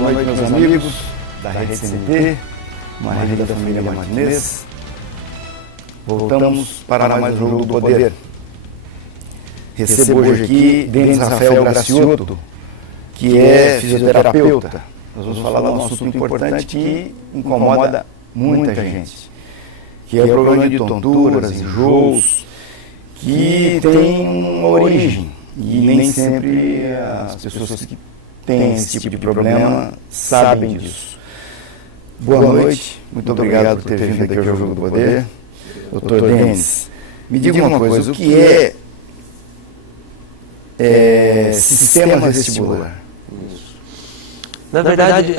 Boa noite, meus amigos da Rede CNT, uma rede da família Martinez. Voltamos para mais um Jogo do Poder. Recebo hoje aqui Denis Rafael Graciotto, que é fisioterapeuta. Nós vamos falar de um assunto importante que incomoda muita gente, que é o problema de tonturas, enjoos, que tem uma origem. E nem sempre as pessoas que têm esse tipo de problema sabem disso. Boa noite, muito obrigado por ter vindo aqui ao Jogo do Poder. Dr. Denis, me diga uma coisa, o que é sistema vestibular? Na verdade,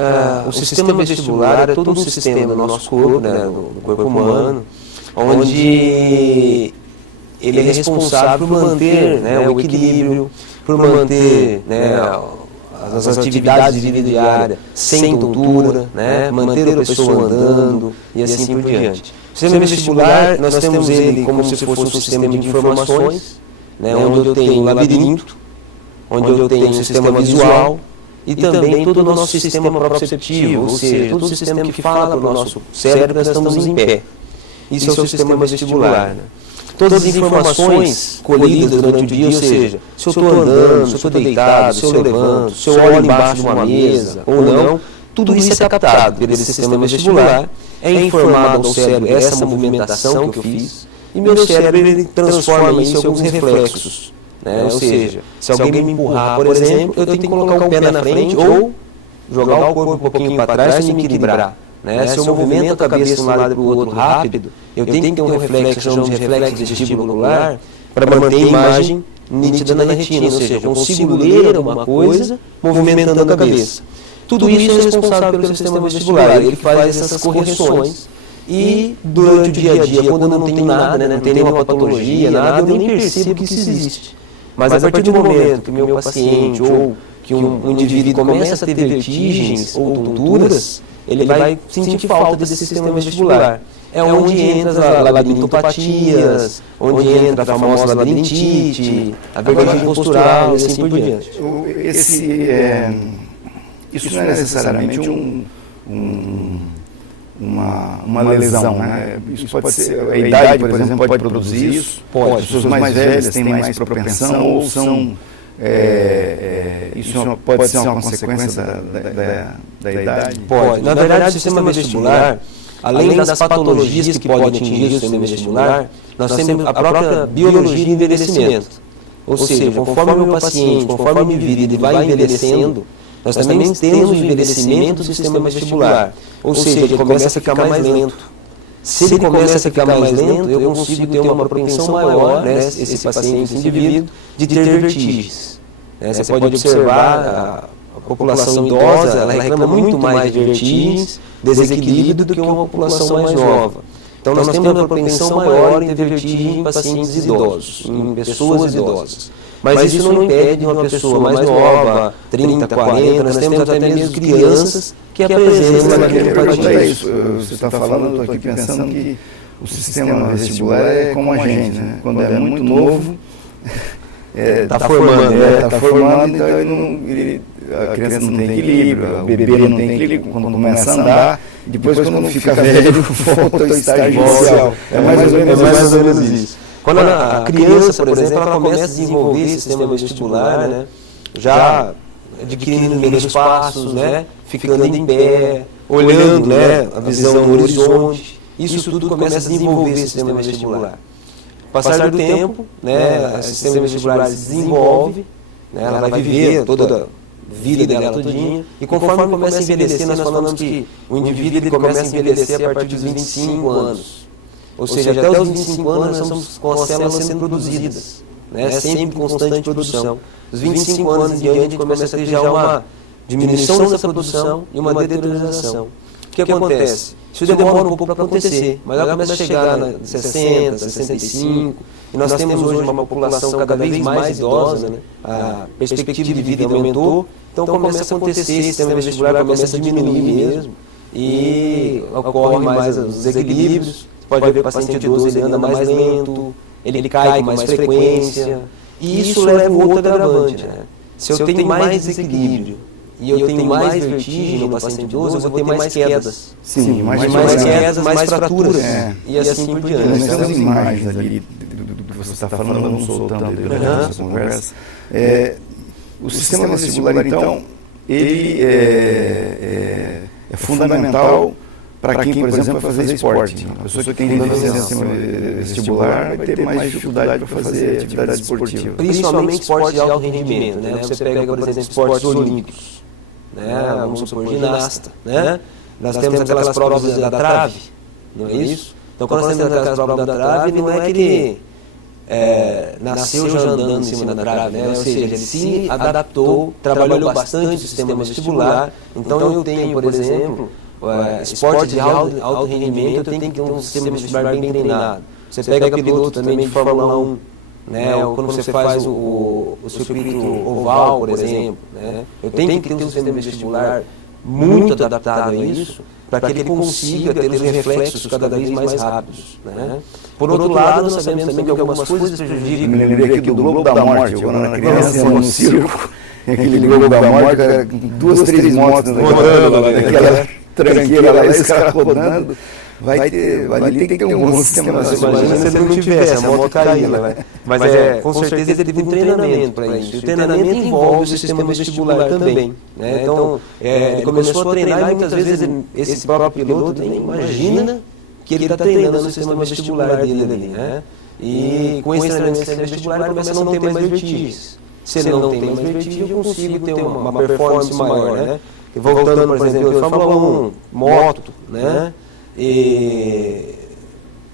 o sistema vestibular é todo um sistema do nosso corpo, né, do corpo humano, onde ele é responsável por manter, né, o equilíbrio, por manter, né, as atividades de vida diária sem tontura, né, manter a pessoa andando e assim por diante. O sistema vestibular, nós temos ele como se fosse um sistema de informações, né, onde eu tenho o labirinto, onde eu tenho um sistema visual e também todo o nosso sistema proprioceptivo, ou seja, todo o sistema que fala para o nosso cérebro que nós estamos em pé. Isso é o sistema vestibular, né? Todas as informações colhidas durante o dia, ou seja, se eu estou andando, se eu estou deitado, se eu levanto, se eu olho embaixo de uma mesa ou não, tudo isso é captado pelo sistema vestibular, é informado ao cérebro essa movimentação que eu fiz, e meu cérebro ele transforma isso em alguns reflexos, né? Ou seja, se alguém me empurrar, por exemplo, eu tenho que colocar o pé na frente ou jogar o corpo um pouquinho para trás e me equilibrar. Né? Se eu movimento a cabeça de um lado para o outro rápido, eu tenho que ter um reflexo, chamamos de reflexo vestibular, para manter a imagem nítida na retina, ou seja, eu consigo ler uma coisa movimentando a cabeça. Tudo isso é responsável pelo sistema vestibular, ele faz essas correções e durante o dia a dia, quando eu não tenho nada, né, não tenho nenhuma patologia, nada, eu nem percebo que isso existe. Mas a partir do momento que o meu paciente ou que um indivíduo começa a ter vertigens ou tonturas, ele vai sentir falta desse sistema vestibular. É onde entra as labirintopatias, onde entra a famosa labirintite, a vertigem postural e assim por diante. Isso não é necessariamente uma lesão, né? Isso pode ser, a idade, por exemplo, pode produzir isso? Pode. As pessoas mais velhas têm mais propensão ou são... isso pode ser uma consequência da idade? Pode. Na verdade, o sistema vestibular, além das patologias que podem atingir o sistema vestibular, nós temos a própria biologia de envelhecimento. Ou seja, conforme o meu paciente, conforme a minha vida ele vai envelhecendo, nós também temos o envelhecimento do sistema vestibular. Ou seja, ele começa a ficar mais lento. Se ele começa a ficar mais lento, eu consigo ter uma propensão maior, né, esse paciente, esse indivíduo, de ter vertigens. Você pode observar a população idosa, ela reclama muito mais de vertigens, desequilíbrio do que uma população mais nova. Então nós temos uma propensão maior em ter vertigem em pacientes idosos, em pessoas idosas. Mas isso não impede uma pessoa mais nova, 30, 40, nós temos até mesmo crianças que apresentam uma neuropatia. Você está falando, eu estou aqui pensando que o sistema vestibular é como a gente, né? Quando é muito novo, está formando, então a criança não tem equilíbrio, o bebê não tem equilíbrio, quando começa a andar, depois quando fica velho, volta ao estágio inicial. É mais ou menos isso. Quando a criança, por exemplo, ela começa a desenvolver esse sistema vestibular, né, já adquirindo menos passos, né, ficando em pé, olhando, né, a visão no horizonte, isso tudo começa a desenvolver esse sistema vestibular. Com o passar do tempo, né, esse sistema vestibular se desenvolve, né, ela vai viver toda a vida dela todinha, e conforme começa a envelhecer, nós falamos que o indivíduo ele começa a envelhecer a partir dos 25 anos. Ou seja, até os 25 anos nós estamos com as células sendo produzidas, né, sempre em constante produção. Dos 25 anos em diante começa a ter já uma diminuição dessa produção e uma deterioração. O que acontece? Isso demora um pouco para acontecer, mas ela começa a chegar na 60, 65, e nós temos hoje uma população cada vez mais idosa, né? A perspectiva de vida aumentou, então começa a acontecer, o sistema vestibular começa a diminuir mesmo, e ocorrem mais os desequilíbrios. Pode ver o paciente idoso, ele anda mais lento, ele cai com mais frequência, e isso leva o outro agravante, né? Se eu tenho mais desequilíbrio e eu tenho mais vertigem no paciente idoso, eu vou ter mais quedas. Sim, mais quedas, mais fraturas. E assim por diante. Nós temos imagens ali do que você está falando, vamos soltando ali durante essa conversa. O sistema vestibular, então, ele é fundamental para quem, por exemplo, vai fazer esporte. A pessoa que tem deficiência vestibular vai ter mais dificuldade para fazer atividade esportiva. Principalmente esporte de alto rendimento, né? Você pega, por exemplo, esportes olímpicos, né? Vamos supor, ginasta, né? Nós temos aquelas provas da trave, não é isso? Então, quando nós temos aquelas provas da trave, não é que ele nasceu já andando em cima da trave, né? Ou seja, ele se adaptou, trabalhou bastante o sistema vestibular. Então, eu tenho, por exemplo, esporte de alto rendimento, eu tenho que ter um sistema vestibular bem treinado. Você pega piloto também de Fórmula 1, né? Ou quando você faz o circuito oval, por exemplo, né? Eu tenho que ter um sistema vestibular muito adaptado a isso, para que ele consiga ter os reflexos cada vez mais rápidos, né? Por outro lado, nós sabemos também que algumas coisas prejudicam. Me lembrei aqui do Globo da Morte, quando eu era criança, no circo, aquele Globo da Morte, 2, 3 motos naquela tranqueira lá, esse cara rodando. Ali tem que ter um bom sistema. Imagina se ele não tivesse, a moto caía, né? Mas com certeza ele teve um treinamento para isso. E o treinamento envolve o sistema vestibular também, né? Então, ele começou a treinar e muitas vezes esse próprio piloto nem imagina que ele está treinando o sistema vestibular dele ali, né? E com esse treinamento do sistema vestibular ele começa a não ter mais vertigens. Se ele não tem mais vertigem, eu consigo ter uma performance maior, né? Voltando, por exemplo, Fórmula 1, moto, né? E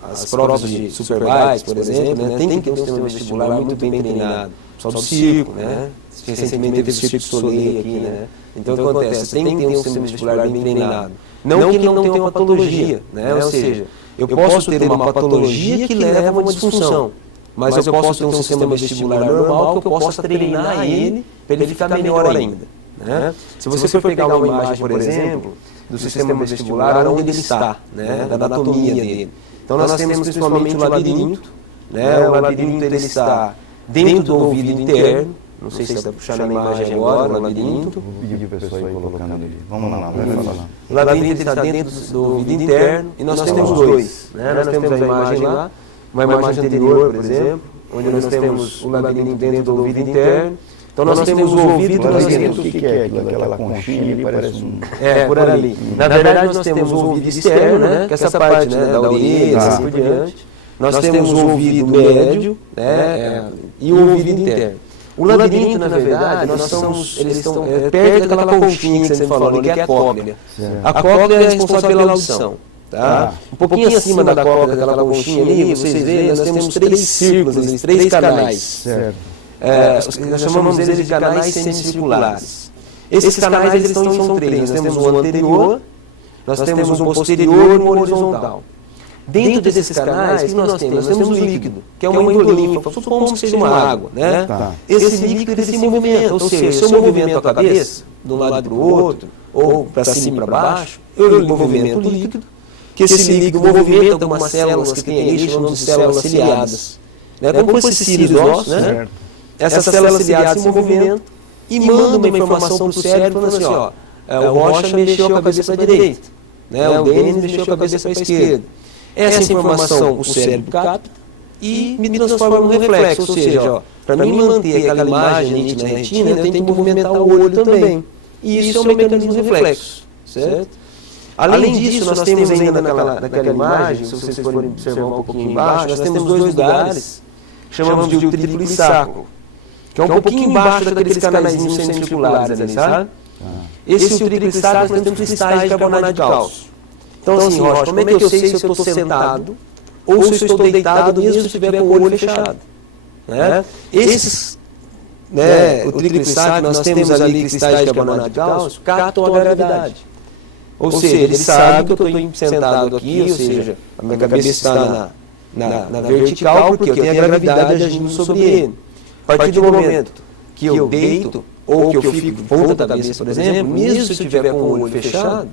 as provas de Superbikes, por exemplo, né? Tem que ter um sistema vestibular muito bem treinado. Só do circo, né? Recentemente teve o Circo du Soleil aqui, né? Então o que acontece? Tem que ter um sistema vestibular bem treinado. Não que ele não tenha uma patologia, né? Ou seja, eu posso ter uma patologia que leva a uma disfunção, mas eu posso ter um sistema vestibular normal que eu possa treinar ele para ele ficar melhor ainda, né? Se você for pegar uma imagem, por exemplo, do sistema vestibular, onde ele está, né? Da anatomia dele. Então nós temos principalmente o labirinto, né? O labirinto ele está dentro do ouvido interno. Não sei se está puxando a imagem agora, o labirinto. Vou pedir para o pessoal ir colocando ali. Vamos lá, vai falar. O labirinto está dentro do ouvido interno e nós temos dois, né? Nós temos a imagem lá, uma imagem anterior, por exemplo, onde nós temos o labirinto dentro do ouvido interno. Então nós temos o ouvido, nós temos o que é aquela conchinha ali, parece um... por ali. Na verdade nós temos o ouvido externo, né? Que é essa parte, né? Da orelha, assim por diante. Nós temos o ouvido médio, né? E o ouvido interno. O labirinto, na verdade, eles estão perto daquela conchinha que você me falou ali, que é a cóclea. A cóclea é responsável pela audição. Tá? Um pouquinho acima da cóclea, daquela conchinha ali, vocês veem, nós temos 3 círculos ali, 3 canais. Certo. Nós chamamos eles de canais semicirculares. Esses canais eles são 3. Nós temos o anterior, nós temos um posterior e um horizontal. Dentro desses canais, o que nós temos? Nós temos o líquido, que é uma endolinfa, supomos que seja uma água, né? Tá. Esse líquido ele se movimenta, ou seja, se eu movimento a cabeça de um lado para o outro, ou para cima e para baixo, eu movimento o líquido, que esse líquido movimenta algumas células que tem ali, chamamos de células ciliadas. Né? Como esses cílios nossos, né? Essas células ciliadas se movimentam e mandam uma informação para o cérebro, falando assim, ó, o Rocha mexeu a cabeça para a direita, né? O Denis mexeu a cabeça para a esquerda. Essa informação o cérebro capta e me transforma num reflexo, ou seja, para mim manter aquela imagem nítida na retina, eu tenho que movimentar o olho também. E isso é um mecanismo de reflexo, certo? Além disso, nós temos ainda naquela imagem, se vocês forem observar um pouquinho embaixo, nós temos 2 lugares, chamamos de triplo e sacro, que é um pouquinho embaixo daqueles canaizinhos semicirculares ali, sabe? Esse triplo e sacro, nós temos cristais de carbonato de cálcio. Então assim, Rocha, como é que eu sei se eu estou sentado ou se eu estou deitado mesmo se eu estiver com o olho fechado? Né? Esses, o triplo e sacro, nós temos ali cristais de carbonato de cálcio, captam a gravidade. Ou seja, ele sabe que eu estou sentado aqui, ou seja, a minha cabeça está na vertical porque eu tenho a gravidade agindo sobre ele. A partir do momento que eu deito ou que eu fico de ponta da cabeça, por exemplo, mesmo se eu estiver com o olho fechado,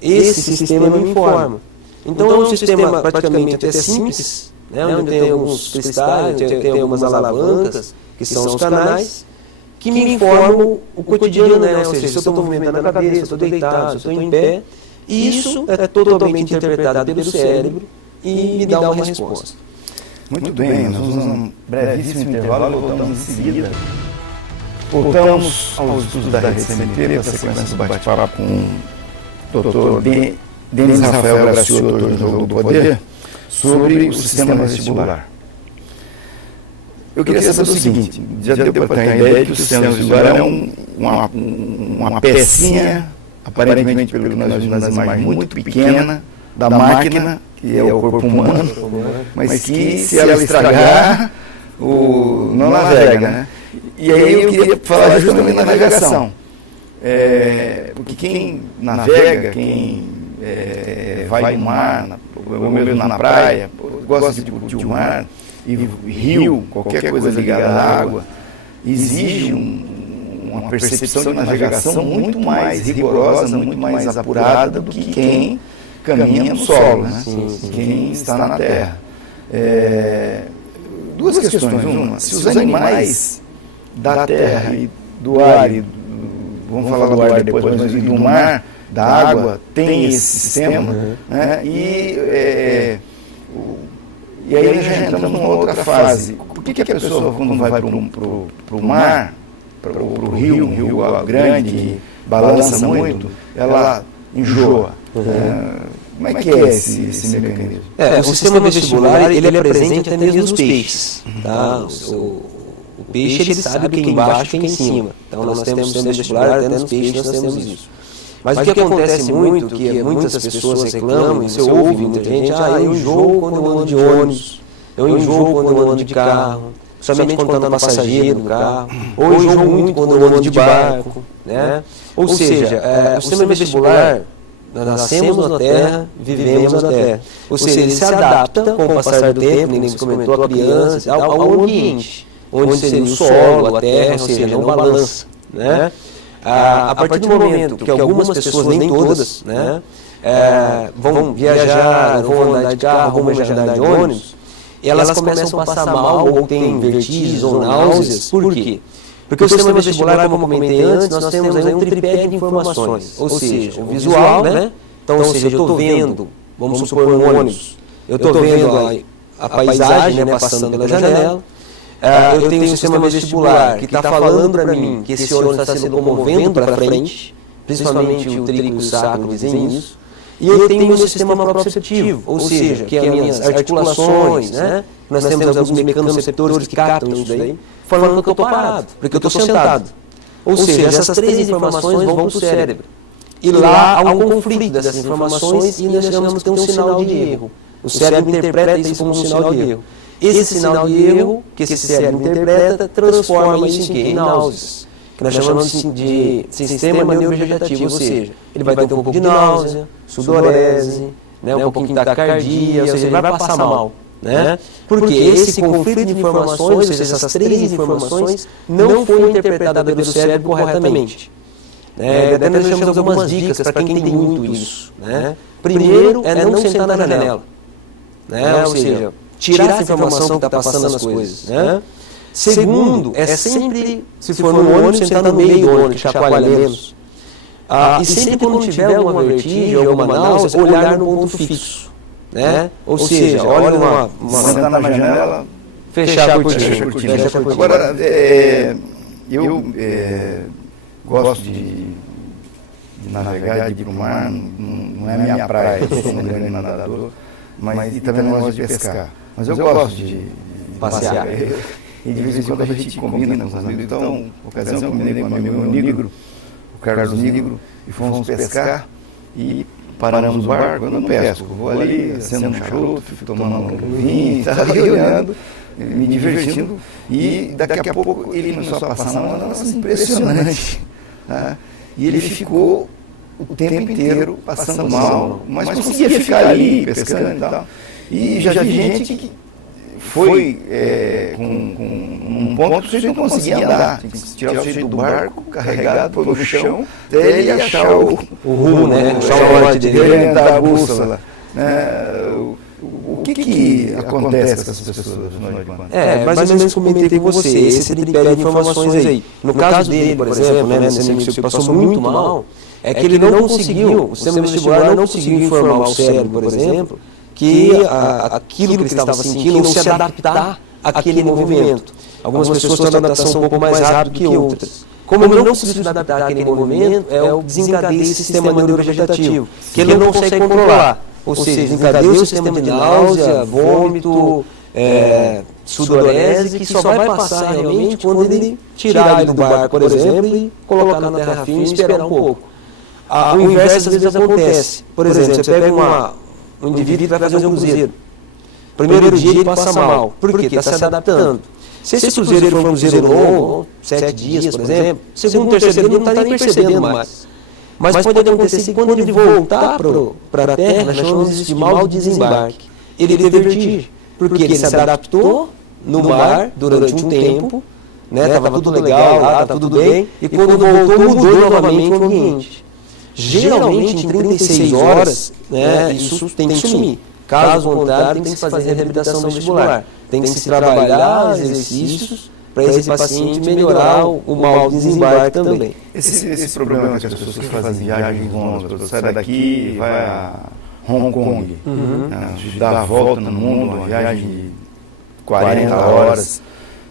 esse sistema me informa. Então é um sistema praticamente até simples, né, onde tem alguns cristais, tem algumas alavancas, que são os canais, que me informam o cotidiano, né? Ou seja, se eu estou movimentando a cabeça, se eu estou deitado, se eu estou em pé, e isso é totalmente interpretado pelo cérebro e me dá uma resposta. Muito bem, nós vamos um brevíssimo intervalo e voltamos em seguida. Voltamos aos estudos da Rede CMT, para a sequência do bate-papo com o Dr. Denis Rafael Graciotto, doutor do Jogo do Poder, sobre o sistema vestibular. Eu queria saber o seguinte, já deu para ter a ideia de que o sistema vestibular é uma pecinha, aparentemente, pelo que nós vimos nas imagens, muito pequena, da máquina, que é o corpo humano, mas que, se ela estragar, não navega, né? E aí eu queria falar justamente da navegação. Porque quem navega, quem vai no mar, ou mesmo na praia, gosta de curtir o mar, e rio, qualquer coisa ligada à água, exige uma percepção de navegação muito mais rigorosa, muito mais apurada do que quem caminha no solo, né? Quem está na terra. Duas questões. Uma, se os animais da terra e do ar, vamos falar do ar depois, mas do mar, da água, tem esse sistema, né? E aí nós já entramos numa outra fase. Por que a pessoa, quando vai para o mar, para o rio, um rio grande, que balança muito, ela enjoa? Como é que é esse mecanismo? O sistema vestibular, ele é presente até mesmo nos peixes. Tá? O peixe, ele sabe quem é embaixo e quem é em cima. Então nós temos o sistema vestibular, até nos peixes nós temos isso. Mas o que acontece muito, que muitas pessoas reclamam, você ouve muita gente, eu enjoo quando eu ando de ônibus, eu enjoo quando eu ando de carro, somente quando eu ando passageiro no carro, ou eu enjoo muito quando eu ando de barco, né? Ou seja, o sistema vestibular, nós nascemos na Terra, vivemos na Terra. Ou seja, ele se adapta com o passar do tempo, nem você comentou, a criança, ao ambiente, onde seria o solo, a terra, ou seja, não balança, né? A partir do momento que algumas pessoas, nem todas, né, vão viajar, vão andar de carro, vão andar de ônibus, elas começam a passar mal ou têm vertigens ou náuseas. Por quê? Porque o sistema vestibular, como eu comentei antes, nós temos aí um tripé de informações, ou seja, o visual, né? Então, ou seja, eu estou vendo, vamos supor, um ônibus, eu estou vendo a paisagem, né, passando pela janela. Eu tenho um sistema vestibular que está falando para mim que esse ônibus está se locomovendo para frente, principalmente o trigo e o saco dizem isso. E eu tenho o meu sistema proprioceptivo, ou seja, que é as minhas articulações, né? Nós temos alguns mecanoreceptores que captam isso daí, falando que eu estou parado, porque eu estou sentado. Ou seja, essas três informações vão para o cérebro. E lá há um conflito dessas informações e nós chamamos de ter um sinal de erro. O cérebro interpreta isso como um sinal de erro. Esse sinal de erro, que esse cérebro interpreta, transforma isso em quê? Em náuseas, que nós chamamos de sistema neurovegetativo, ou seja, ele vai ter um pouco de náusea, sudorese, né, um pouquinho de taquicardia, ou seja, ele vai passar mal. Né? Porque esse conflito de informações, ou seja, essas três informações, não foi interpretada pelo cérebro corretamente. Até nós temos algumas dicas para quem tem muito isso. Né? Primeiro é não sentar na janela, né? Ou seja, tirar essa informação que está passando as coisas. Né? Segundo, é sempre, se for no ônibus, sentar no meio do ônibus, chacoalha menos. E sempre quando tiver alguma vertigem ou alguma náusea, olhar no ponto fixo. Né? Ou seja, olha sentar na janela, fechar a cortina. Agora, eu gosto de navegar, de ir para o mar, não é minha praia, eu sou um grande nadador, e também não gosto de pescar. Mas eu gosto de passear. E de vez em quando a gente combina com os amigos. Então, ocasião, eu combinei com o meu amigo Negro, o Carlos Negro, e fomos pescar e paramos no barco. Eu não pesco, vou ali, acendo um charuto, fico tomando um vinho, ali olhando, me divertindo. E daqui a pouco ele começou a passar na mão, nossa, impressionante. Tá? E ele ficou o tempo inteiro passando mal, mas conseguia ficar ali pescando e tal. E já vi gente que foi com um ponto que você não conseguia andar. Tinha que tirar o sujeito do barco, carregado, pôr no chão, até ele achar o rumo, né? Achar o norte dele, orientar a bússola. O que acontece com essas pessoas, afinal de contas? Mais ou menos comentei com você, esse tripé de informações aí. No caso dele, por exemplo, né, nesse amigo seu que passou muito mal, é que ele não conseguiu, o sistema vestibular não conseguiu informar o cérebro, por exemplo, que aquilo que ele estava sentindo não se adaptar àquele movimento. Algumas pessoas têm adaptação um pouco mais rápido que outras. Como ele não conseguiu se adaptar àquele movimento, o desencadeia esse sistema neurovegetativo, que ele não consegue controlar. Ou seja, desencadeia o sistema de náusea, vômito, sudorese, que só vai passar realmente quando ele tirar ele do barco, por exemplo, e colocar na terra firme e esperar um pouco. O inverso às vezes acontece. Por exemplo, você pega um indivíduo que vai fazer um cruzeiro. Primeiro dia ele passa mal. Por quê? Está se adaptando. Se esse cruzeiro for um cruzeiro longo, 7 dias, por exemplo, segundo, terceiro dia ele não está nem percebendo mais. Mas pode acontecer que quando ele voltar para a terra, nós chamamos isso de mal desembarque. Ele teve vertigem, porque ele se adaptou no mar durante um tempo, estava tudo legal lá, estava tudo bem, e quando voltou mudou novamente o ambiente. Geralmente em 36 horas, isso tem que sumir. Caso contrário, tem que se fazer reabilitação vestibular. Tem que se trabalhar exercícios para esse paciente melhorar o mal desembarque também. Esse problema que as pessoas fazem viagens longas, sai daqui e vai a Hong Kong, dá a volta no mundo, uma viagem de 40 horas,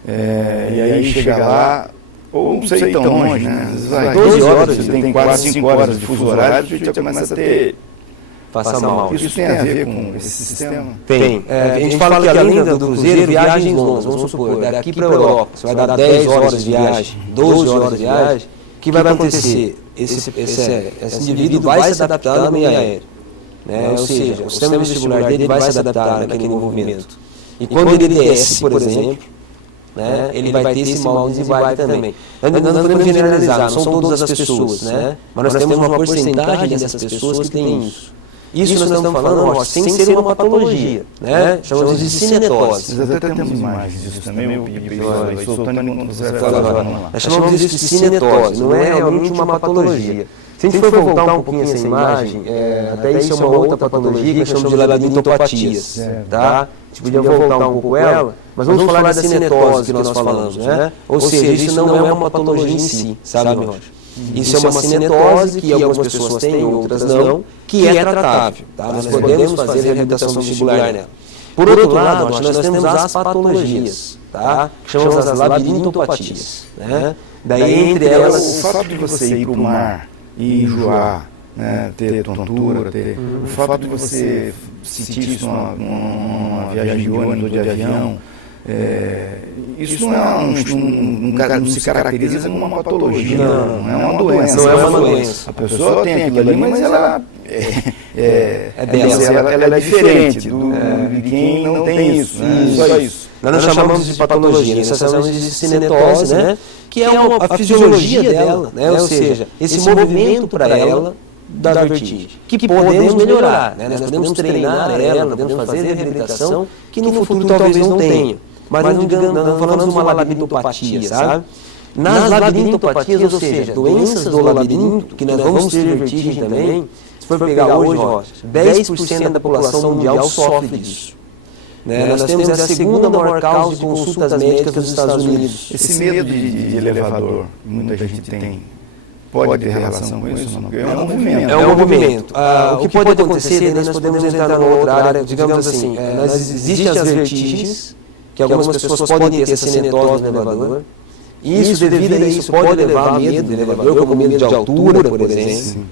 e aí chega lá, ou não sei tão longe, né? 12 horas, você tem 4, 5 horas de fuso horário, você já começa a ter... Passa mal. Isso tem a ver com esse sistema? Tem. A gente fala que além do cruzeiro, viagens longas, vamos supor, daqui para a Europa, você vai dar 10 horas de viagem, 12 horas de viagem, o que vai acontecer? Esse indivíduo vai se adaptar no meio aéreo. Ou seja, o sistema vestibular dele vai se adaptar naquele movimento. E quando ele desce, por exemplo, ele vai ter esse mal desembarque também. Não podemos generalizar, não são todas as pessoas, mas nós temos uma porcentagem dessas pessoas que tem isso. Isso nós estamos falando, Rocha, sem ser uma patologia, chamamos de cinetose. Nós até temos imagens disso também, eu pedi para isso, soltando enquanto você vai falar. Nós chamamos isso de cinetose, não é realmente uma patologia. Se a gente for voltar um pouquinho essa imagem, até isso é uma outra patologia que nós chamamos de labirintopatias, tá? A gente podia voltar um pouco ela, mas vamos falar da cinetose que nós falamos, Ou seja, isso não é uma patologia em si, sabe, Rocha? Isso é uma cinetose que algumas pessoas têm, outras não, que é tratável, tá? Nós podemos fazer reabilitação vestibular nela. Por outro lado, nós temos as patologias, tá? Que chamamos as labirintopatias, Daí, entre elas... O fato de você ir para o mar e enjoar, ter tontura, o fato de você sentir isso numa viagem de ônibus ou de avião, isso não se caracteriza como uma patologia, não é uma doença. Não é uma doença. A pessoa tem aquilo ali, mas ela é diferente de quem não tem isso. Só isso. Nós não chamamos de patologia, nós chamamos de cinetose, que é a fisiologia dela, ou seja, esse movimento para ela da vertigem, que podemos melhorar, nós podemos treinar ela, podemos fazer reabilitação, que no futuro talvez não tenha. Mas não falamos de uma labirintopatia, sabe? Nas labirintopatias, ou seja, doenças do labirinto, que nós vamos ter vertigem também, se for pegar hoje, Rocha, 10% da população mundial sofre disso. Nós temos a segunda maior causa de consultas médicas nos Estados Unidos. Esse medo de elevador, muita gente tem, pode ter relação com isso? Não? É um movimento. É um movimento. O que pode acontecer, nós podemos entrar numa outra área, digamos assim, existem as vertigens, que algumas pessoas podem ter essa cinetose no elevador. Isso, devido a isso, pode levar a medo do elevador, como medo de altura, por exemplo.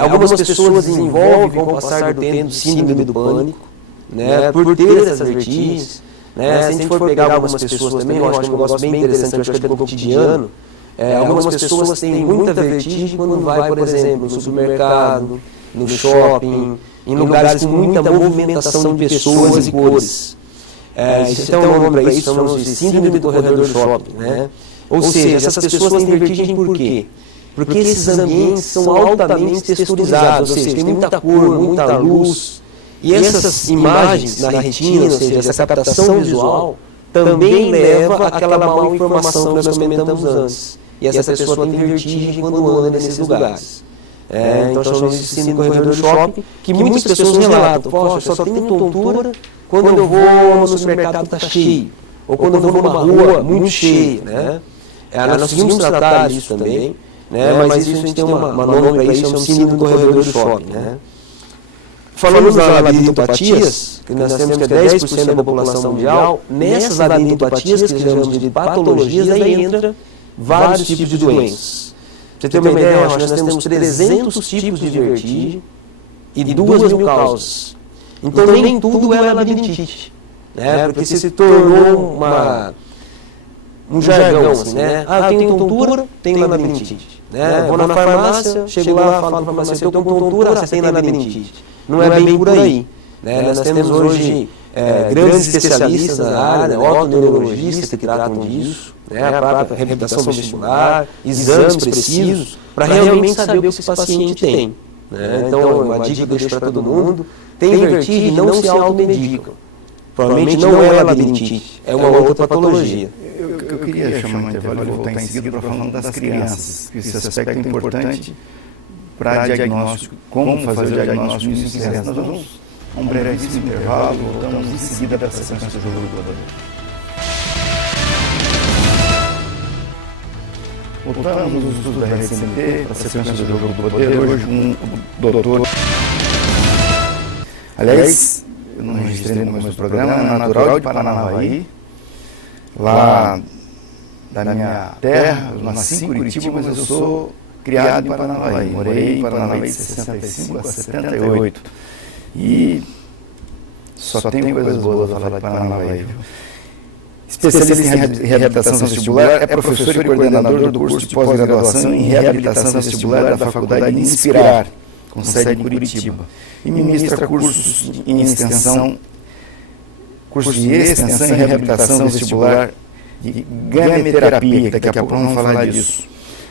Algumas pessoas desenvolvem, vão passar do tempo, síndrome do pânico, por ter essas vertigens. Se a gente for pegar algumas pessoas também, eu acho que é um negócio bem interessante, eu acho que é do cotidiano. Algumas pessoas têm muita vertigem quando vai, por exemplo, no supermercado, no shopping, em lugares com muita movimentação de pessoas e cores. Então, o nome para isso chamamos de síndrome do corredor shopping, Ou seja, essas pessoas têm vertigem por quê? Porque esses ambientes são altamente texturizados, ou seja, tem muita cor, muita luz. E essas imagens na retina, ou seja, essa captação visual, também leva àquela mal informação que nós comentamos antes. E essa pessoa tem vertigem quando anda nesses lugares. Então chamamos de síndrome do corredor do shopping, que muitas pessoas relatam, poxa, eu só tenho tontura quando eu vou no supermercado está cheio, ou quando eu vou numa rua muito cheia, né? Nós conseguimos tratar isso também, né? Mas isso a gente tem uma nome para isso, chama síndrome do corredor do shopping, né? Falamos das labirintopatias, que nós temos que é 10% da população mundial. Nessas labirintopatias, que chamamos de patologias, aí entra vários tipos de doenças. Para você ter uma ideia, nós temos 300 tipos de vertigem e 2.000 causas. Então nem tudo é labirintite, né? Porque se tornou um jargão, assim, né? Eu tenho tontura, tenho labirintite. Né? Vou na farmácia, chego lá, falo para a farmácia, eu tenho tontura, você tem labirintite. Não é bem por aí. Né? Nós temos hoje grandes especialistas na área, otoneurologistas que tratam disso, né? A própria reabilitação vestibular, exames precisos, para realmente saber o que esse paciente tem. Né? Então, uma dica que eu deixo para todo mundo, tem vertigem, não se automedicam. Provavelmente não é labirintite, é uma outra patologia. Eu queria chamar um intervalo e voltar em seguida para falando das crianças, esse aspecto é importante para diagnóstico, como fazer o diagnóstico nisso em crianças. Nós vamos a um brevíssimo intervalo, voltamos em seguida para essa sequência do Jogo do Poder. Voltamos nos estudos da RCMT para a sequência do Jogo do Poder, hoje com o doutor. Aliás, eu não registrei no começo do programa, é natural de Paranavaí, lá da minha terra. Eu nasci em Curitiba, mas eu sou criado em Paranavaí. Morei em Paranavaí de 65 a 78. E só tenho coisas boas a falar de Paranavaí. Especialista em reabilitação vestibular, é professor e coordenador do curso de pós-graduação em reabilitação vestibular da Faculdade Inspirar, com sede em Curitiba. E ministra cursos em extensão, curso de extensão e reabilitação vestibular de gameterapia, que daqui a pouco vamos falar disso.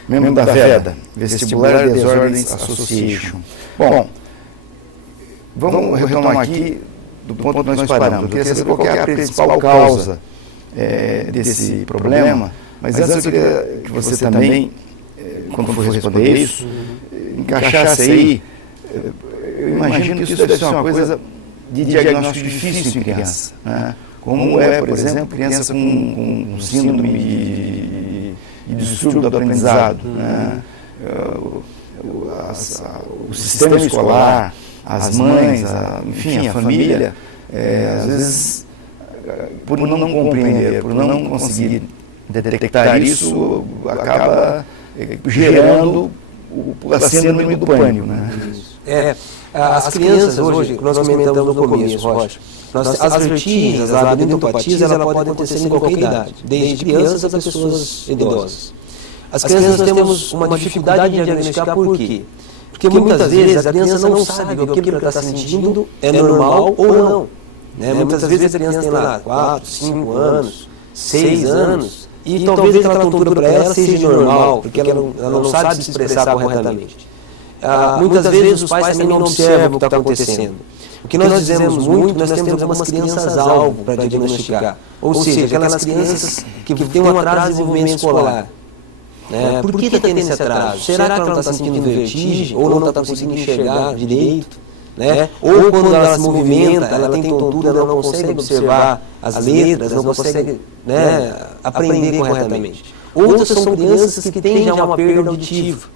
Membro da VEDA, Vestibular Disorders Association. Bom, vamos retomar aqui do ponto que nós paramos. Eu queria saber qual é a principal causa desse problema, mas antes eu queria que você também, quando for responder isso, encaixasse aí. Eu imagino que isso deve ser uma coisa de diagnóstico difícil em criança, né? Como é, por exemplo, criança com síndrome de distúrbio do aprendizado, né? O sistema escolar, as mães, enfim, a família, às vezes, por não compreender, por não conseguir detectar isso, acaba gerando a síndrome do pânico, né? As crianças hoje, nós comentamos no começo, Rocha, as vertigens, as labirintopatias, ela pode acontecer em qualquer idade, desde crianças a pessoas idosas. As crianças nós temos uma dificuldade em diagnosticar por quê? Porque muitas vezes a criança não sabe o que ela está sentindo é normal ou não. Né? Muitas vezes a criança tem lá 4, 5 anos, 6 anos, e talvez aquela tontura para ela seja normal, porque ela não sabe se expressar corretamente. Muitas vezes os pais também não observam o que está acontecendo. O que nós dizemos muito, nós temos algumas crianças-alvo para diagnosticar. Ou seja, aquelas crianças que têm um atraso de desenvolvimento escolar. Né? Por que está tendo esse atraso? Será que ela não está sentindo vertigem? Ou não está conseguindo enxergar direito? Né? Ou quando ela se movimenta, ela tem tontura, ela não consegue observar as letras, não consegue, né, aprender corretamente. Outras são crianças que têm já uma perda auditiva.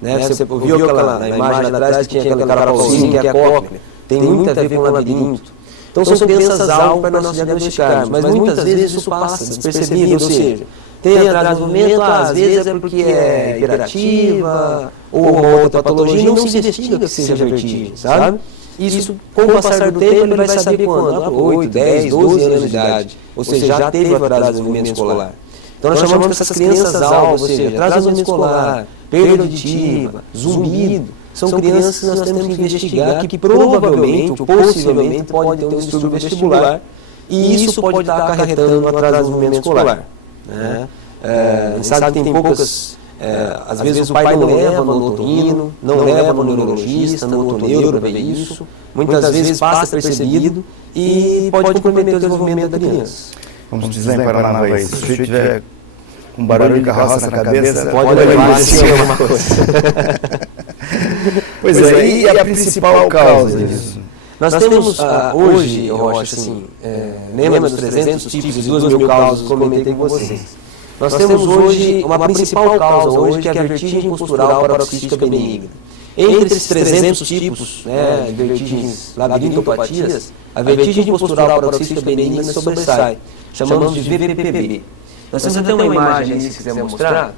Né? Você viu aquela, na imagem lá atrás que tinha aquele carapauzinho que é a cóclea. Tem muito a ver com o labirinto. Então são crianças-alvo para nós diagnosticarmos, mas muitas vezes isso passa despercebido, ou seja, tem atraso de movimento, às vezes é porque é hiperativa ou uma outra patologia, não se investiga que seja vertigem, sabe? Isso, com o passar do tempo, ele vai saber quando? 8, 10, 12 anos de idade, ou seja, já teve o atraso de desenvolvimento escolar. Então nós chamamos essas crianças-alvo, ou seja, atraso de desenvolvimento escolar, perda auditiva, zumbido, são crianças que nós temos que investigar que provavelmente ou possivelmente podem ter um distúrbio vestibular e isso pode estar acarretando um atraso de desenvolvimento escolar. Né? A gente sabe que tem poucas, às vezes o pai não leva no otorrino, não leva no neurologista, no otoneuro para ver isso, muitas vezes passa percebido e pode comprometer o desenvolvimento da criança. Vamos dizer em Paranavaí, se o sujeito tiver com barulho de carroça na cabeça, pode levar a ser uma coisa. Pois é, e a principal causa disso? Nós temos hoje, eu acho assim, lembra dos 300 tipos e 2.000 causas que eu comentei com vocês. Nós temos hoje uma principal causa hoje, que é a vertigem postural paroxística benigna. Entre esses 300 tipos, né, vertigens labirintopatias, a vertigem postural paroxística benigna sobressai. Chamamos de VPPB. Nós temos até uma imagem aí, se quiser mostrar.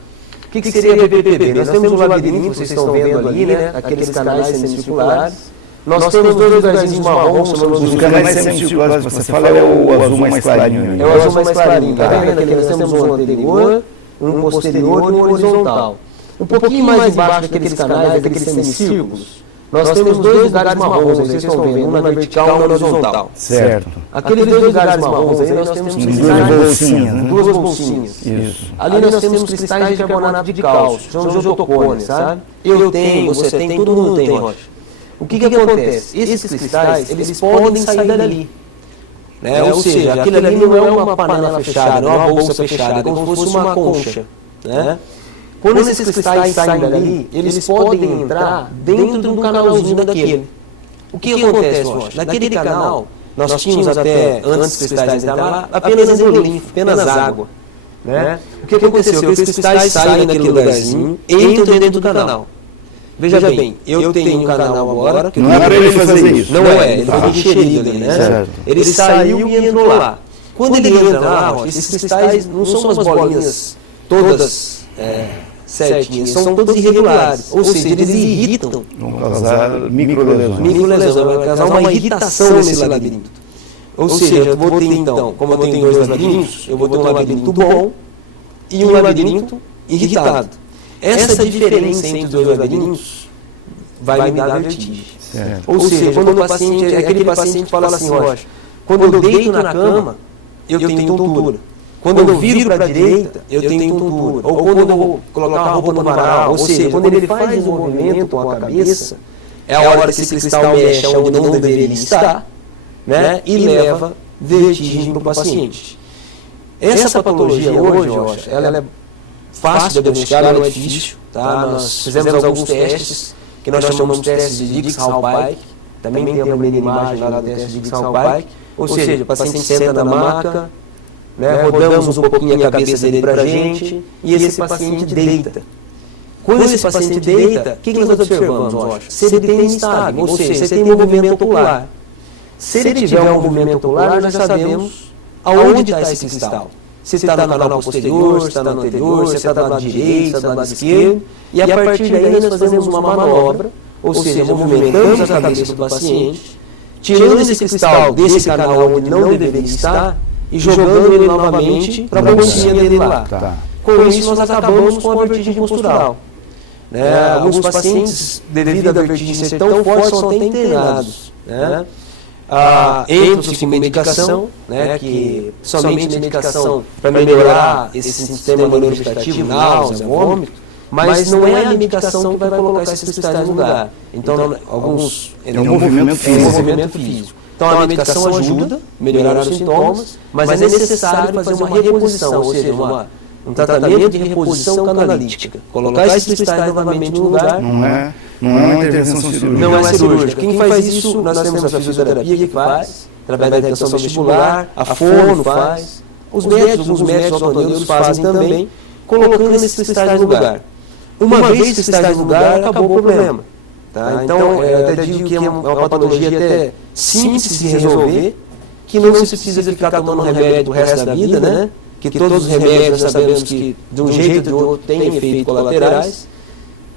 O que seria VPPB? Nós temos o labirinto, vocês estão vendo ali, né, aqueles canais semicirculares. Nós temos dois lugarzinhos marrons, os canais semicirculares que você fala é o azul mais clarinho. É o azul mais clarinho. Está vendo aqui? Nós temos um anterior, um posterior e um horizontal. Um pouquinho mais embaixo daqueles canais, daqueles semicírculos, nós temos dois lugares marrons, vocês estão vendo, um na vertical e um na horizontal. Certo. Aqueles dois lugares marrons aí, nós temos duas bolsinhas. Isso. Ali nós temos cristais de carbonato de cálcio, são os otocônios, sabe? Eu tenho, você tem, todo mundo tem, Rocha. O que acontece? Esses cristais, eles podem sair dali. Né? Ou seja, aquilo ali não é uma panela fechada, não é uma bolsa fechada, é como se fosse uma concha. Né? Quando esses cristais saem dali, eles podem entrar dentro de um canalzinho daquele. O que acontece, Rocha? Naquele canal, nós tínhamos até, antes dos cristais entrarem lá, apenas endolinfo, apenas água. Né? O que aconteceu? Aqueles cristais saem daquele lugarzinho, entram dentro do canal. Veja bem, eu tenho um canal agora... Não é para ele fazer isso. Não é, ele foi enxerido ali, né? Certo. Ele saiu e entrou lá. Quando ele entra lá, Rocha, esses cristais não são umas bolinhas todas certinhas, são todos irregulares. Ou seja, eles irritam. Vão causar microlesões. Microlesões, vai causar uma irritação nesse labirinto. Ou seja, eu vou ter então, como eu tenho dois labirintos, eu vou ter um labirinto bom e um labirinto irritado. Essa diferença entre os dois labirintos vai me dar vertigem. Certo. Ou seja, quando o paciente, é aquele paciente que fala assim, Rocha, quando eu deito na cama, eu tenho tontura. Quando eu viro para a direita, eu tenho tontura. Ou quando eu vou colocar a roupa no varal, ou seja, quando ele faz um movimento com a cabeça, é a hora que esse cristal mexe onde não deveria estar, né, e leva vertigem para o paciente. Essa patologia hoje, Rocha, ela é fácil de diagnosticar, não é difícil. Tá? Nós fizemos alguns testes, que nós chamamos de testes de Dix-Hallpike. Também tem a primeira imagem lá do teste de Dix-Hallpike. Ou seja, o paciente senta na maca, né, rodamos um pouquinho a cabeça dele para a gente, e esse paciente deita. Quando esse paciente deita, o que nós observamos, Rocha? Se ele tem instável, ou seja, se ele tem movimento ocular. Se ele tiver um movimento ocular, nós já sabemos aonde está esse cristal. Se está no canal posterior, se está no anterior, se está do lado direito, se está do lado esquerdo. E a partir daí nós fazemos uma manobra, ou seja, movimentamos a cabeça do paciente, tirando esse cristal desse canal onde não deveria estar e jogando ele novamente para a bolsinha dele lá. Tá. Com isso nós acabamos com a vertigem postural. Né? Alguns pacientes, devido à vertigem ser tão forte, são até internados. Né? Entra-se com medicação, né, que somente medicação para melhorar esse sistema neurovegetativo, náusea, vômito, mas não é a medicação que vai colocar esses cristais no lugar. Então, alguns... É um movimento físico. Então, a medicação ajuda a melhorar os sintomas, mas é necessário fazer uma reposição, ou seja, um tratamento de reposição canalítica. Colocar esses cristais novamente no lugar. Não é uma intervenção cirúrgica. Não é cirúrgica. Quem faz isso, nós temos a fisioterapia que faz, através da educação vestibular, a fono faz, os médicos ortopedistas fazem também, colocando esses cristais no lugar. Uma vez esses cristais no lugar, acabou o problema. Tá? Então, eu até digo que é uma patologia até simples de se resolver, que não se precisa ficar tomando remédio o resto da vida, né? Que todos os remédios nós sabemos que, de um jeito ou de outro, têm efeitos colaterais,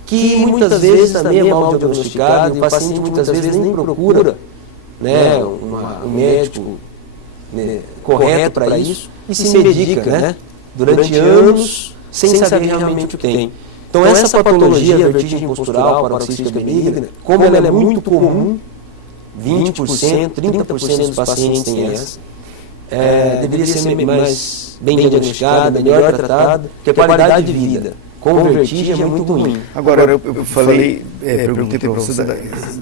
que muitas vezes também é mal diagnosticado, e o paciente muitas vezes nem procura, né, um médico, né, correto para isso, e se medica, né, durante anos, sem saber realmente o que tem. Então essa patologia, a vertigem postural paroxística benigna, como ela é muito comum, 20%, 30% dos pacientes têm essa, deveria ser mais bem diagnosticada, melhor tratada, porque a qualidade de vida com vertigem é muito ruim. Agora, eu falei, perguntei para você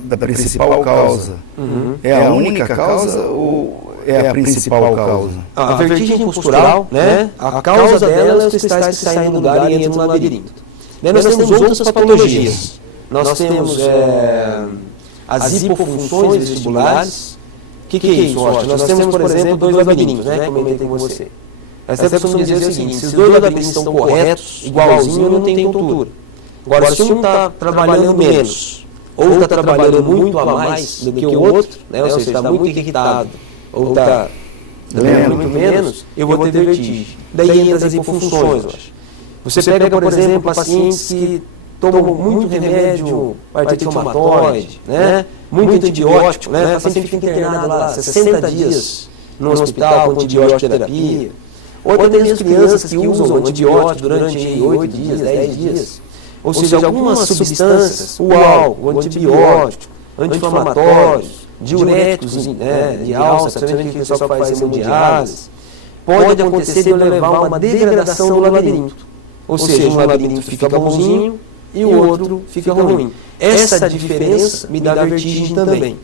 da principal causa. Uhum. É a única causa ou é a principal causa? A vertigem postural, né, a causa dela é os cristais que saem do lugar e entram no labirinto. Daí nós temos outras patologias. nós temos as hipofunções vestibulares. O que é isso, Rocha? Nós temos, por exemplo, dois labirintos, né? Como eu comentei com você. Nós temos que dizer o seguinte: se os dois labirintos estão corretos, igualzinho, eu não tenho tontura. Agora, se um está trabalhando menos, ou está trabalhando muito a mais do que o outro, né? Ou seja, está muito irritado, ou está doendo muito menos, eu vou ter vertigem. Daí entra as hipofunções, eu acho. Você pega, por exemplo, pacientes que tomam muito remédio anti-inflamatóide, né? Muito antibiótico, né? O paciente fica internado lá 60 dias no hospital com antibiótico terapia. Ou até mesmo crianças que usam antibiótico durante 8 dias, 10 dias. Ou seja, algumas substâncias, o álcool, o antibiótico, anti-inflamatórios, diuréticos, né, de alça, principalmente que o pessoal faz hemodiálise, pode acontecer de levar uma degradação do labirinto. Ou seja, um labirinto fica bonzinho e o outro fica ruim. Essa diferença me dá vertigem também.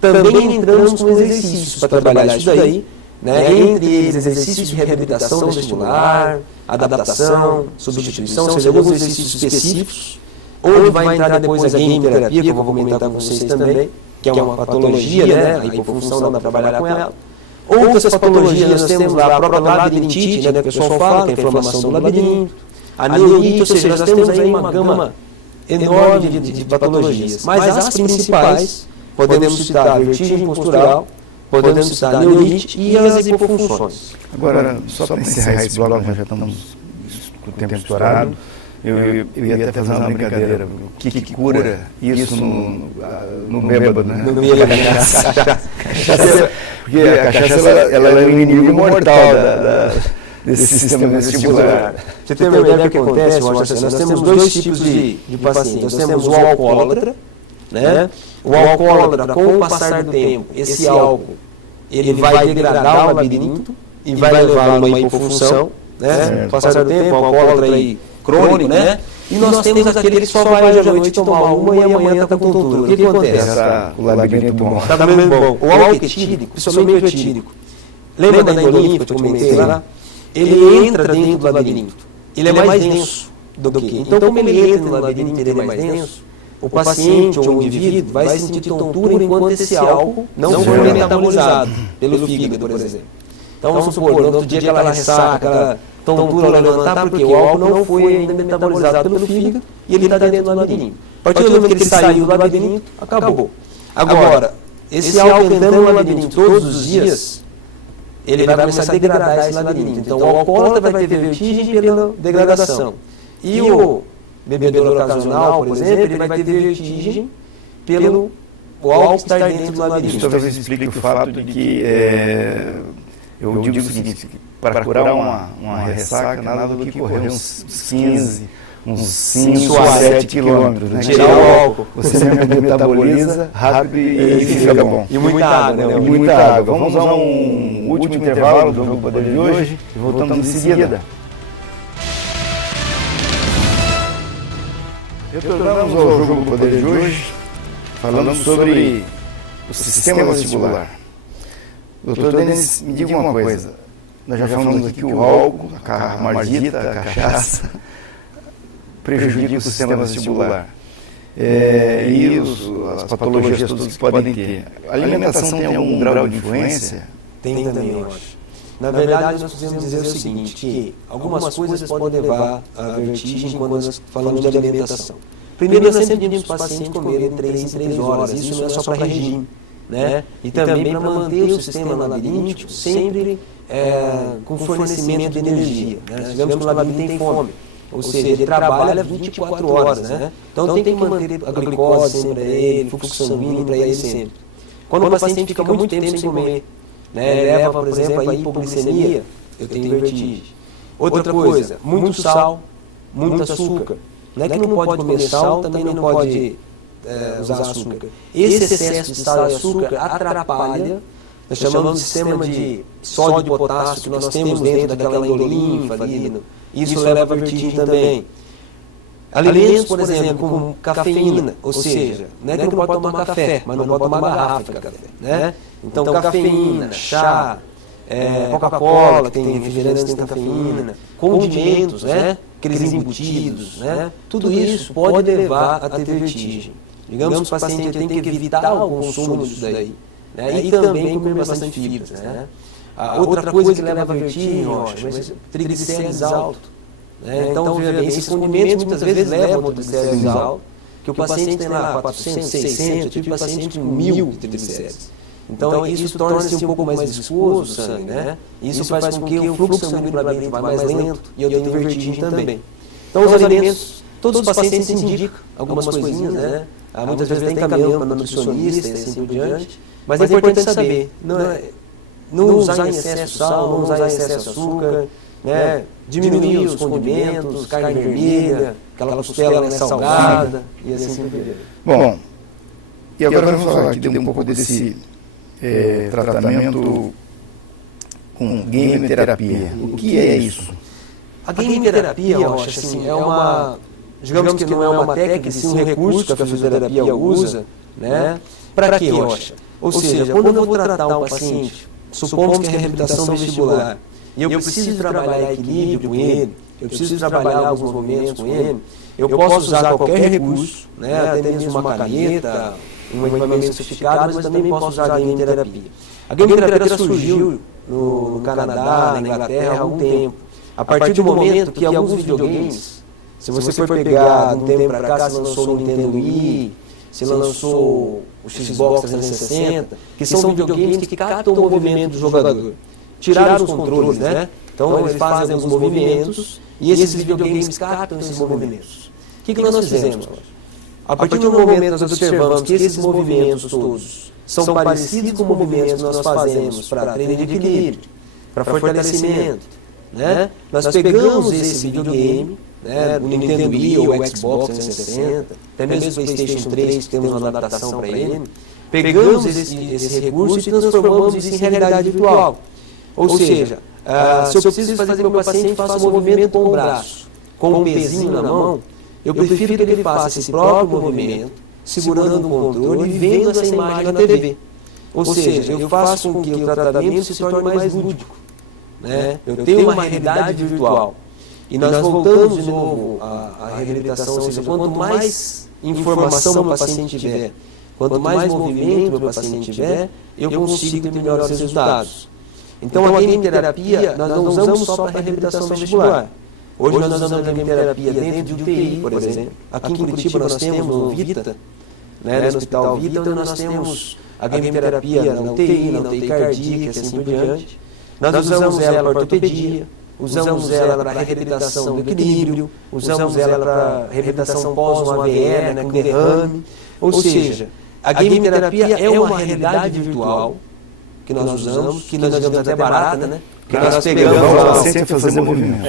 Também entramos com exercícios para trabalhar isso daí, né? Entre eles, exercícios de reabilitação vestibular, adaptação, substituição, ou seja, alguns exercícios específicos, onde vai entrar depois a gameterapia, que eu vou comentar com vocês também, que é uma patologia, né? A hipofunção dá para trabalhar com ela. Outras patologias, nós temos lá a própria labirintite, né, que o pessoal fala, que é a inflamação do labirinto, a neurite, ou seja, nós temos aí uma gama enorme de patologias. Mas as principais, podemos citar a vertigem postural, podemos citar a neurite e as hipofunções. Agora, só para encerrar esse bloco, nós já estamos com o tempo estourado, eu ia até fazer uma brincadeira. O que cura isso no bêbado, né? No bêbado, porque a cachaça ela é o inimigo mortal desse sistema vestibular. Você tem uma ideia do que acontece, Rocha? Nós temos dois tipos de pacientes. Nós temos o alcoólatra, né? O alcoólatra, com o passar do tempo, esse álcool, ele vai degradar o labirinto e vai levar a uma hipofunção, né? Com o passar do tempo, o alcoólatra aí crônico, né? E nós temos aquele que só vai hoje à noite tomar uma e amanhã está com tontura. O que acontece? O labirinto bom. Está muito bom. O álcool etílico, principalmente o etílico. Lembra da endorfina que eu te comentei lá? Ele entra dentro do labirinto. Ele é mais denso do que. Então, como ele entra no labirinto e ele é mais denso, o paciente ou o indivíduo vai sentir tontura enquanto esse álcool não for metabolizado pelo fígado, por exemplo. Então, vamos supor, no outro dia aquela ressaca, aquela tontura levantar, porque o álcool não foi ainda metabolizado pelo fígado e ele está dentro do labirinto. A partir do momento que ele saiu do labirinto, acabou. Agora, esse álcool entrando no labirinto todos os dias, ele vai começar a degradar esse labirinto. Então, o alcoólatra vai ter vertigem pela degradação. E o bebedor ocasional, por exemplo, ele vai ter vertigem pelo álcool estar dentro do labirinto. Isso talvez explique o fato de que, eu digo o seguinte, para curar uma ressaca, nada do que correr uns 15, uns 5 a 7 quilômetros. Né? Tirar o álcool. Você metaboliza rápido e fica bom. E muita água, né? E muita água. Vamos a um último intervalo do Jogo Poder de hoje e voltamos em seguida. Retornamos ao Jogo Poder de hoje, falando sobre o sistema vestibular. Doutor Denis, me diga uma coisa. Nós já falamos aqui que o álcool, a mardita, a cachaça, prejudica o sistema vestibular. E as patologias todas que podem ter. A alimentação tem algum grau de influência? Tem também, eu acho. Na verdade, nós podemos dizer o seguinte, que algumas coisas podem levar à vertigem quando nós falamos de alimentação. Primeiro, nós sempre pedimos para o paciente comer de 3 em 3 horas. Isso não é só para regime, né? E também para manter o sistema labiríntico sempre com fornecimento de energia. Né? Digamos que o labirinto tem fome. Ou seja, ele trabalha 24 horas, né? Então tem que manter a glicose sempre para ele, o fluxo sanguíneo para ele sempre. Quando o paciente fica muito tempo sem comer, né, leva, por exemplo, a hipoglicemia, eu tenho vertigem. Outra coisa, muito sal, muito açúcar. Não é que não pode comer sal, também não pode usar açúcar. Esse excesso de sal e açúcar atrapalha, nós chamamos de sistema de sódio e potássio que nós temos dentro daquela endolinfa ali. Isso leva a vertigem também. Alimentos, por exemplo, como cafeína, ou seja, não é que não pode tomar café, mas não pode tomar garrafa de café, né? Então, cafeína, chá, Coca-Cola, tem refrigerantes que tem cafeína, condimentos, né? Aqueles embutidos, né? Tudo isso pode levar a ter vertigem. Digamos que o paciente tem que evitar o consumo disso daí, né? E também comer bastante fibras, né? Outra coisa que leva a vertigem, Rocha, mas triglicérides altos. Né? Então, veja bem, esses condimentos muitas vezes levam a triglicérides altos, que o paciente tem lá 400, 600, eu tive paciente com 1000 triglicérides. Então, isso torna-se um pouco mais viscoso o sangue, né? Isso faz com que o fluxo sanguíneo para dentro vá mais lento e eu tenho vertigem também. Então, os alimentos, todos os pacientes indicam algumas coisinhas, né? Muitas vezes tem caminhão para nutricionista e assim por diante, mas é importante saber, não usar em excesso sal, não usar em excesso açúcar, né? Diminuir os condimentos, carne vermelha, aquela costela salgada e assim por diante. Bom, e agora vamos falar aqui de um pouco desse tratamento com gameterapia. O que é isso? A gameterapia, Rocha, assim, é uma, digamos que não é uma técnica, sim um recurso que a fisioterapia usa, né? Para quê, Rocha? Ou seja, quando eu vou tratar um paciente, supomos que é reabilitação vestibular, e eu preciso trabalhar equilíbrio com ele, eu preciso trabalhar alguns movimentos com ele, eu posso usar qualquer recurso, né? Até mesmo uma caneta, um equipamento sofisticado, mas também posso usar a gameterapia. A gameterapia surgiu no Canadá, na Inglaterra, há algum tempo. A partir do momento que alguns videogames, se você for pegar de um tempo para cá, se lançou o Nintendo Wii, se lançou o Xbox 360, que são videogames que captam o movimento do jogador. Tiraram os controles, né? Então eles fazem os movimentos e esses videogames captam esses movimentos. O que nós fizemos? A partir do momento nós observamos que esses movimentos todos são parecidos com movimentos que nós fazemos para treino de equilíbrio, para fortalecimento, né? Nós pegamos esse videogame, né, o Nintendo Wii ou o Xbox 360, até mesmo o PlayStation 3, que temos uma adaptação para ele, pegamos esse recurso e transformamos isso em realidade virtual. Ou seja, se eu preciso fazer com que o meu paciente faça um movimento com o braço, com um pezinho na mão, eu prefiro que ele faça esse próprio movimento, segurando o controle e vendo essa imagem na TV. Ou seja, eu faço com que o tratamento se torne mais lúdico, né? Eu tenho uma realidade virtual. E nós voltamos de novo à reabilitação, ou seja, quanto mais informação o meu paciente tiver, quanto mais movimento o meu paciente tiver, eu consigo ter melhores resultados. Então a gameterapia nós não usamos só para a reabilitação vestibular. Hoje nós usamos a gameterapia dentro de UTI, por exemplo. Aqui em Curitiba nós temos no Vita, né, no Hospital Vita, onde nós temos a gameterapia na UTI cardíaca, assim por diante. Nós usamos ela para ortopedia, usamos ela para reabilitação do equilíbrio, usamos ela para reabilitação pós um AVE, né, com derrame. Ou seja, a gameterapia é uma realidade virtual que nós usamos, que nós digamos até barata, né? Que nós pegamos o paciente fazer movimento.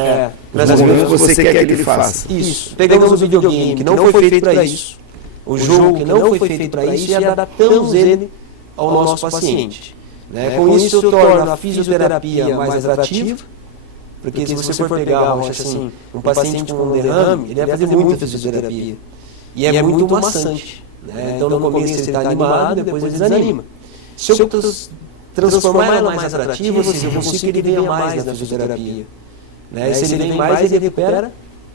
Os movimentos que você quer que ele faça. Isso. Pegamos o videogame que não foi feito para isso, o jogo que não foi feito para isso e adaptamos ele ao nosso paciente. Né? Com isso eu torno a fisioterapia mais atrativa, porque se você for pegar, Rocha, assim, um paciente com um derrame, ele vai fazer muita fisioterapia. E é muito maçante. Né? Então no começo ele está animado, depois ele desanima. Se eu transformar ela mais atrativa, ou seja, eu consigo que ele venha mais na fisioterapia. Né? E se ele vem mais, ele recupera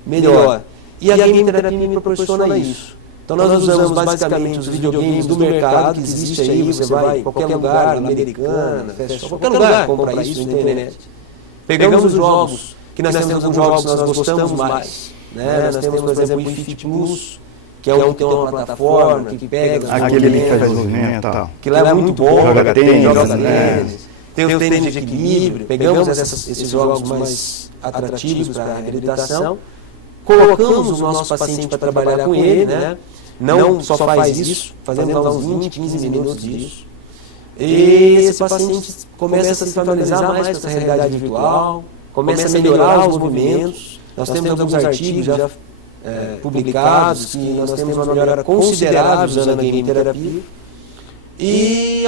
melhor. E a gameterapia me proporciona isso. Então nós usamos basicamente os videogames do mercado que existe aí, você vai em qualquer lugar, na Americana, qualquer lugar compra isso na internet. Pegamos os jogos, que nós temos alguns jogos que nós gostamos mais. Né? Nós temos, por exemplo, o Fit Plus, que é um que tem uma plataforma, que pega aquele que faz movimento, que lá é muito bom, joga tênis, tem o tênis de equilíbrio, pegamos esses jogos mais atrativos para a reabilitação, colocamos o nosso paciente para trabalhar com ele, né? Não só faz isso, fazemos uns 20, 15 minutos disso. E esse paciente começa a se familiarizar mais com essa realidade virtual, começa a melhorar os movimentos. Nós temos alguns artigos já publicados que nós temos uma melhora considerável usando a gameterapia. E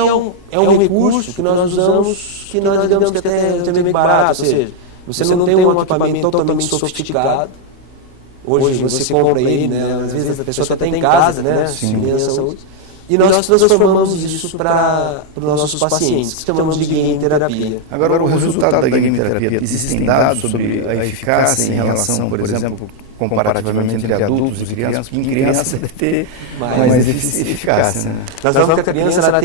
é um recurso que nós usamos, que nós digamos que até é meio barato, ou seja, você não tem um equipamento totalmente sofisticado. Hoje você compra ele, né? Às vezes a pessoa até tem em casa, né? E nós transformamos isso para os nossos pacientes, que chamamos de game terapia. Agora, o resultado da game terapia, existem dados sobre a eficácia em relação, por exemplo, comparativamente entre adultos e crianças, porque em criança deve ter mais eficácia. Né? Nós vemos que a criança,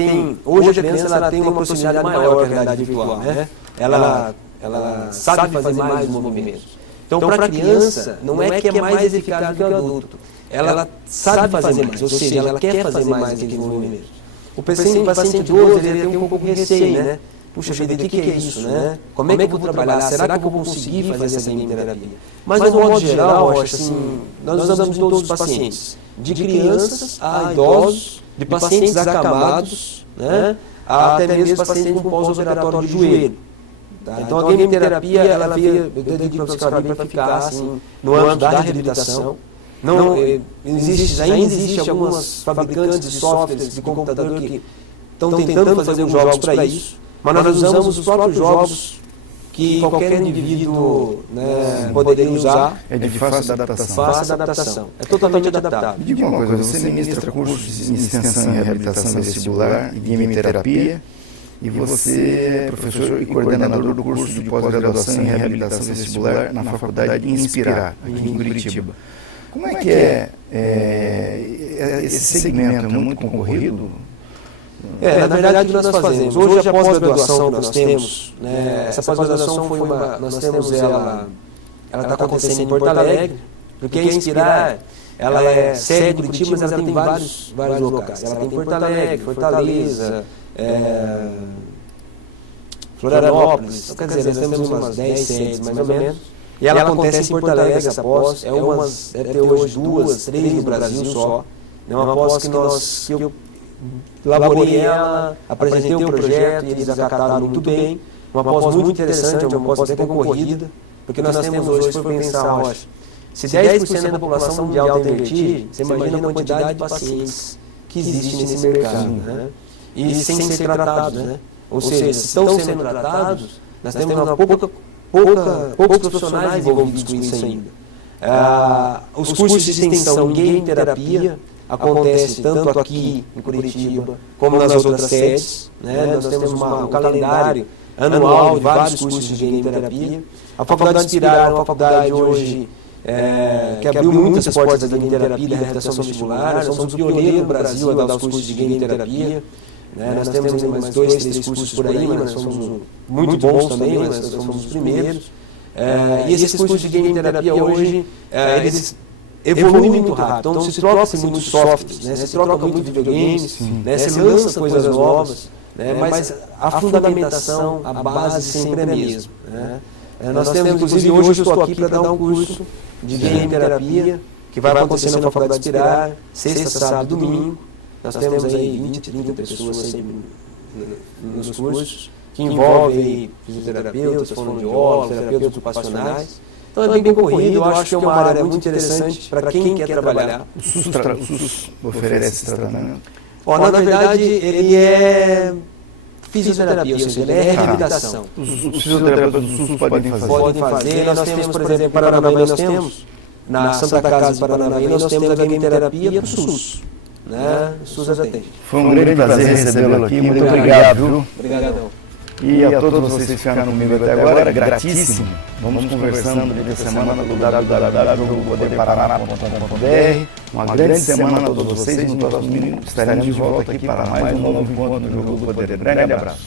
hoje a criança ela tem uma proximidade maior com a realidade virtual, né? Ela sabe fazer mais movimentos. Então, para a criança, não é que é mais eficaz do que o adulto. Ela sabe fazer mais, ou seja, ela quer fazer mais aqueles movimentos. O paciente idoso, ele tem um pouco de receio, né? Puxa vida, o que é isso, né? Como é que eu vou trabalhar? Será que eu vou conseguir fazer essa game terapia? Mas, no modo geral, eu acho assim, nós usamos em todos os pacientes, de crianças a idosos, de pacientes acamados, né? Até mesmo pacientes com pós-operatório de joelho. Tá? Então, a game terapia, ela veio, eu dedico para a psicologia para ficar assim, no âmbito da reabilitação. Ainda existe algumas fabricantes de softwares de computador que estão tentando fazer jogos para isso, mas nós usamos os próprios jogos que qualquer indivíduo, né, poderia usar. É de fácil adaptação. Fácil adaptação. É totalmente adaptável. Me diga uma coisa, você ministra cursos de extensão e reabilitação vestibular e game terapia, e você é professor e coordenador do curso de pós-graduação em reabilitação vestibular na Faculdade Inspirar, aqui em Curitiba. Como é que esse segmento? É muito concorrido? Na verdade, o que nós fazemos? Hoje, a pós-graduação que nós temos, né, essa pós-graduação nós temos ela está acontecendo em Porto Alegre, porque a Inspirar, ela é sede de Curitiba, mas ela tem vários locais. Ela tem Porto Alegre, Fortaleza, Florianópolis, quer dizer, nós temos umas 10 sedes, mais ou menos. E ela acontece em Porto Alegre, essa pós, deve ter hoje 2, 3 no Brasil só. É uma pós que eu elaborei ela, apresentei o projeto e eles acataram muito bem. Uma pós muito interessante, uma pós até concorrida, porque nós temos hoje, se for pensar, se 10% da população mundial tem vertigem, você imagina a quantidade de pacientes que existe nesse mercado, né? E sem ser tratados, né? Ou seja, se estão sendo tratados, nós temos poucos profissionais envolvidos com isso ainda. Os cursos de extensão em game terapia acontecem tanto aqui em Curitiba como nas outras sedes, né? Nós temos um calendário anual de vários cursos de game terapia. A Faculdade Inspirar é uma faculdade hoje que abriu muitas portas da game terapia e da reabilitação vestibular. Nós somos o pioneiro no Brasil a dar os cursos de game terapia. Nós temos ainda mais 2, 3 cursos por aí, mas nós somos muito bons também, mas nós somos os primeiros. E esses cursos de game terapia hoje, eles evoluem muito rápido. Então se troca muitos softwares, né? Se troca muito videogames, né? Se lança coisas novas, né? Mas a fundamentação, a base sempre é a mesma. Né? Nós temos, inclusive, hoje eu estou aqui para dar um curso de game terapia, que vai acontecer na Faculdade Inspirar, sexta, sábado e domingo. Nós temos aí 20, 30 pessoas sempre nos cursos, que envolvem fisioterapeutas, fonoaudiólogos, terapeutas ocupacionais. Então é bem concorrido, eu acho que é uma área muito interessante para quem quer trabalhar. O SUS oferece esse tratamento? Na verdade, ele é fisioterapia, ou seja, ele é reabilitação. Os fisioterapeutas do SUS podem fazer? Podem fazer. Nós temos, por exemplo, em Paranavaí, nós temos, na Santa Casa de Paranavaí, nós temos a game terapia para o SUS. Né? O SUS atende. Foi um grande prazer recebê-lo aqui, muito obrigado, viu? Obrigadão. E a todos vocês que ficaram comigo até agora, gratíssimo. Vamos conversando durante a semana no www.jogopoderparaná.com.br. Uma grande semana a todos vocês. No próximo domingo estaremos de volta aqui para mais um novo encontro no Jogo do Poder. Grande abraço.